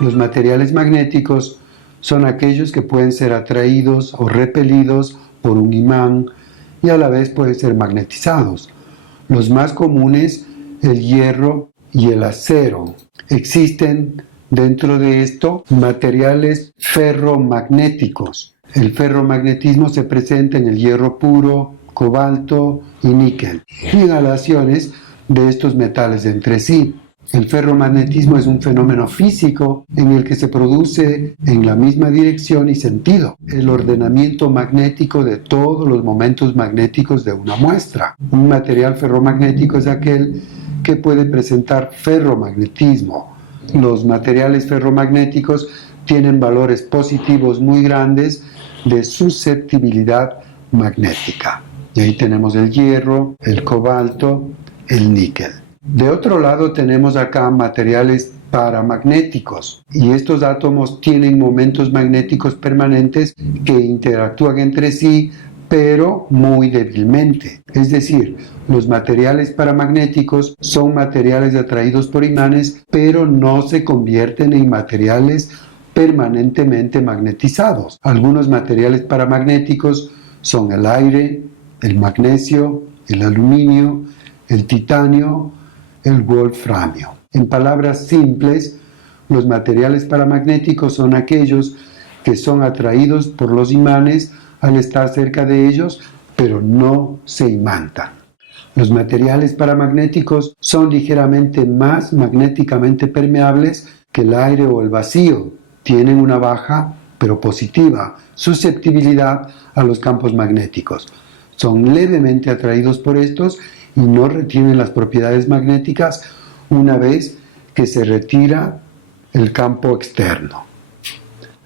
Los materiales magnéticos son aquellos que pueden ser atraídos o repelidos por un imán y a la vez pueden ser magnetizados. Los más comunes, el hierro y el acero. Existen dentro de esto materiales ferromagnéticos. El ferromagnetismo se presenta en el hierro puro, cobalto y níquel, y en aleaciones de estos metales entre sí. El ferromagnetismo es un fenómeno físico en el que se produce en la misma dirección y sentido el ordenamiento magnético de todos los momentos magnéticos de una muestra. Un material ferromagnético es aquel que puede presentar ferromagnetismo. Los materiales ferromagnéticos tienen valores positivos muy grandes de susceptibilidad magnética. Y ahí tenemos el hierro, el cobalto, el níquel. De otro lado tenemos acá materiales paramagnéticos y estos átomos tienen momentos magnéticos permanentes que interactúan entre sí pero muy débilmente. Es decir, los materiales paramagnéticos son materiales atraídos por imanes pero no se convierten en materiales permanentemente magnetizados. Algunos materiales paramagnéticos son el aire, el magnesio, el aluminio, el titanio, el wolframio. En palabras simples, los materiales paramagnéticos son aquellos que son atraídos por los imanes al estar cerca de ellos, pero no se imantan. Los materiales paramagnéticos son ligeramente más magnéticamente permeables que el aire o el vacío. Tienen una baja, pero positiva, susceptibilidad a los campos magnéticos. Son levemente atraídos por estos y no retienen las propiedades magnéticas una vez que se retira el campo externo.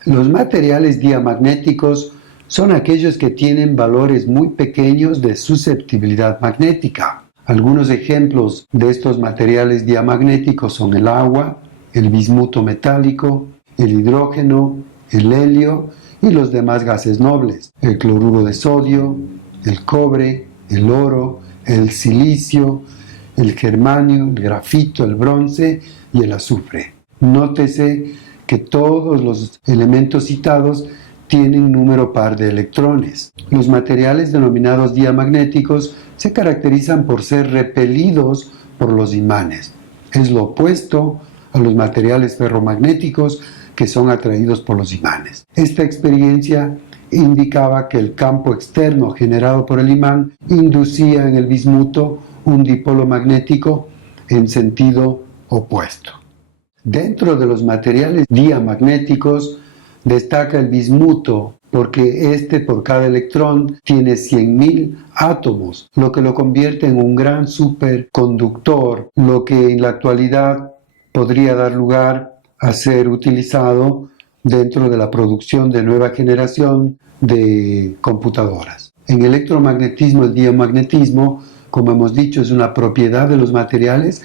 Los materiales diamagnéticos son aquellos que tienen valores muy pequeños de susceptibilidad magnética. Algunos ejemplos de estos materiales diamagnéticos son el agua, el bismuto metálico, el hidrógeno, el helio y los demás gases nobles, el cloruro de sodio, el cobre, el oro, el silicio, el germanio, el grafito, el bronce y el azufre. Nótese que todos los elementos citados tienen número par de electrones. Los materiales denominados diamagnéticos se caracterizan por ser repelidos por los imanes. Es lo opuesto a los materiales ferromagnéticos que son atraídos por los imanes. Esta experiencia indicaba que el campo externo generado por el imán inducía en el bismuto un dipolo magnético en sentido opuesto. Dentro de los materiales diamagnéticos destaca el bismuto porque este por cada electrón tiene 100.000 átomos, lo que lo convierte en un gran superconductor, lo que en la actualidad podría dar lugar a ser utilizado dentro de la producción de nueva generación de computadoras. En electromagnetismo, el diamagnetismo, como hemos dicho, es una propiedad de los materiales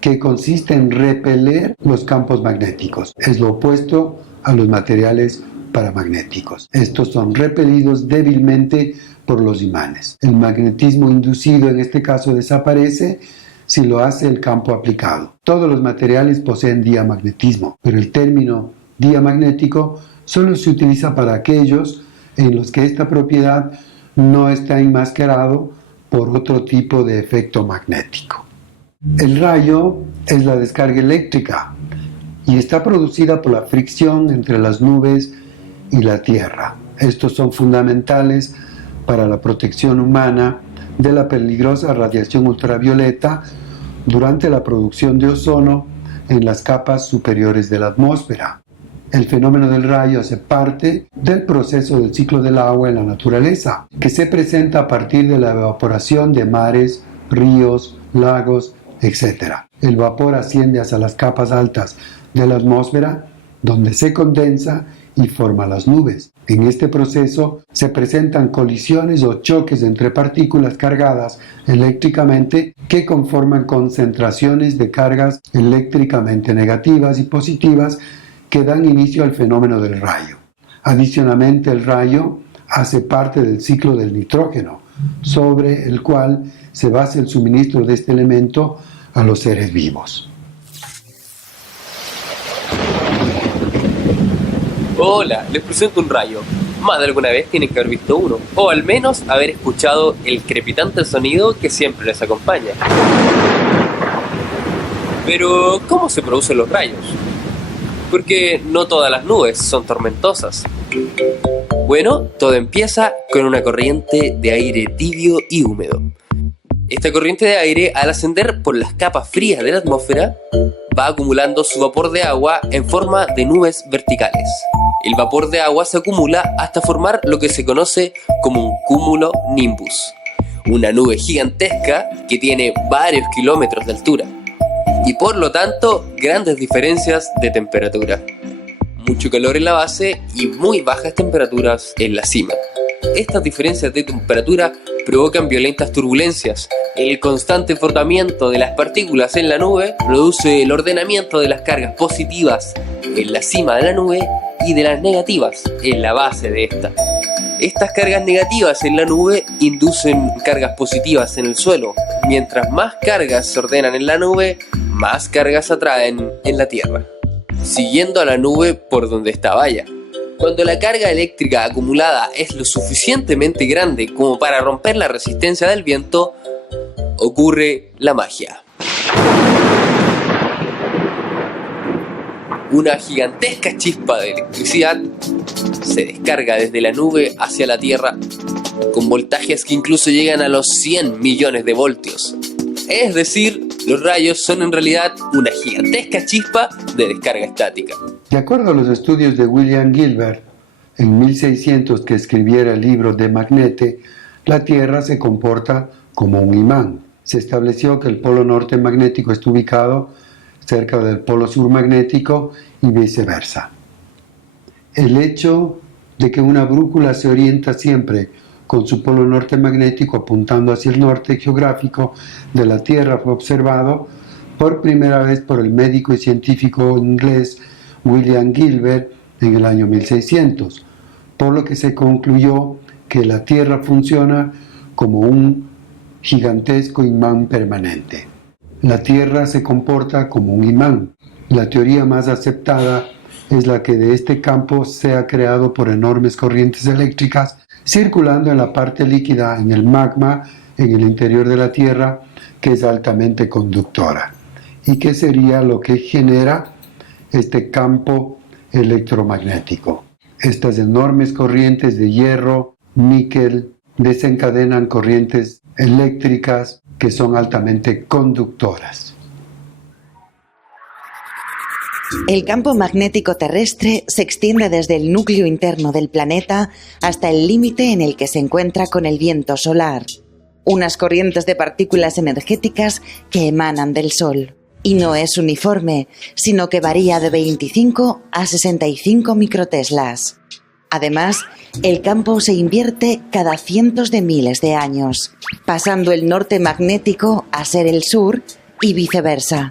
que consiste en repeler los campos magnéticos. Es lo opuesto a los materiales paramagnéticos. Estos son repelidos débilmente por los imanes. El magnetismo inducido en este caso desaparece si lo hace el campo aplicado. Todos los materiales poseen diamagnetismo, pero el término diamagnético solo se utiliza para aquellos en los que esta propiedad no está enmascarado por otro tipo de efecto magnético. El rayo es la descarga eléctrica y está producida por la fricción entre las nubes y la Tierra. Estos son fundamentales para la protección humana de la peligrosa radiación ultravioleta durante la producción de ozono en las capas superiores de la atmósfera. El fenómeno del rayo hace parte del proceso del ciclo del agua en la naturaleza, que se presenta a partir de la evaporación de mares, ríos, lagos, etc. El vapor asciende hacia las capas altas de la atmósfera, donde se condensa y forma las nubes. En este proceso se presentan colisiones o choques entre partículas cargadas eléctricamente que conforman concentraciones de cargas eléctricamente negativas y positivas que dan inicio al fenómeno del rayo. Adicionalmente, el rayo hace parte del ciclo del nitrógeno, sobre el cual se basa el suministro de este elemento a los seres vivos. Hola, les presento un rayo. Más de alguna vez tienen que haber visto uno, o al menos haber escuchado el crepitante sonido que siempre les acompaña. Pero, ¿cómo se producen los rayos? Porque no todas las nubes son tormentosas. Bueno, todo empieza con una corriente de aire tibio y húmedo. Esta corriente de aire, al ascender por las capas frías de la atmósfera, va acumulando su vapor de agua en forma de nubes verticales. El vapor de agua se acumula hasta formar lo que se conoce como un cúmulo nimbus, una nube gigantesca que tiene varios kilómetros de altura y por lo tanto grandes diferencias de temperatura. Mucho calor en la base y muy bajas temperaturas en la cima. Estas diferencias de temperatura provocan violentas turbulencias. El constante frotamiento de las partículas en la nube produce el ordenamiento de las cargas positivas en la cima de la nube y de las negativas en la base de esta. Estas cargas negativas en la nube inducen cargas positivas en el suelo. Mientras más cargas se ordenan en la nube, más cargas atraen en la Tierra, siguiendo a la nube por donde esta vaya. Cuando la carga eléctrica acumulada es lo suficientemente grande como para romper la resistencia del viento, ocurre la magia. Una gigantesca chispa de electricidad se descarga desde la nube hacia la Tierra con voltajes que incluso llegan a los 100 millones de voltios. Es decir, los rayos son en realidad una gigantesca chispa de descarga estática. De acuerdo a los estudios de William Gilbert, en 1600 que escribiera el libro De Magnete, la Tierra se comporta como un imán. Se estableció que el polo norte magnético está ubicado cerca del polo sur magnético y viceversa. El hecho de que una brújula se orienta siempre con su polo norte magnético apuntando hacia el norte geográfico de la Tierra fue observado por primera vez por el médico y científico inglés William Gilbert en el año 1600, por lo que se concluyó que la Tierra funciona como un gigantesco imán permanente. La Tierra se comporta como un imán. La teoría más aceptada es la que de este campo sea creado por enormes corrientes eléctricas circulando en la parte líquida, en el magma, en el interior de la Tierra, que es altamente conductora. ¿Y qué sería lo que genera este campo electromagnético? Estas enormes corrientes de hierro, níquel, desencadenan corrientes eléctricas que son altamente conductoras. El campo magnético terrestre se extiende desde el núcleo interno del planeta hasta el límite en el que se encuentra con el viento solar, unas corrientes de partículas energéticas que emanan del Sol. Y no es uniforme, sino que varía de 25 a 65 microteslas. Además, el campo se invierte cada cientos de miles de años, pasando el norte magnético a ser el sur y viceversa.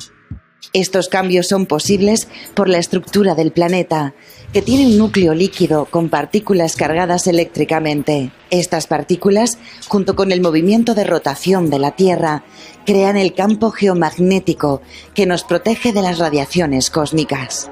Estos cambios son posibles por la estructura del planeta, que tiene un núcleo líquido con partículas cargadas eléctricamente. Estas partículas, junto con el movimiento de rotación de la Tierra, crean el campo geomagnético que nos protege de las radiaciones cósmicas.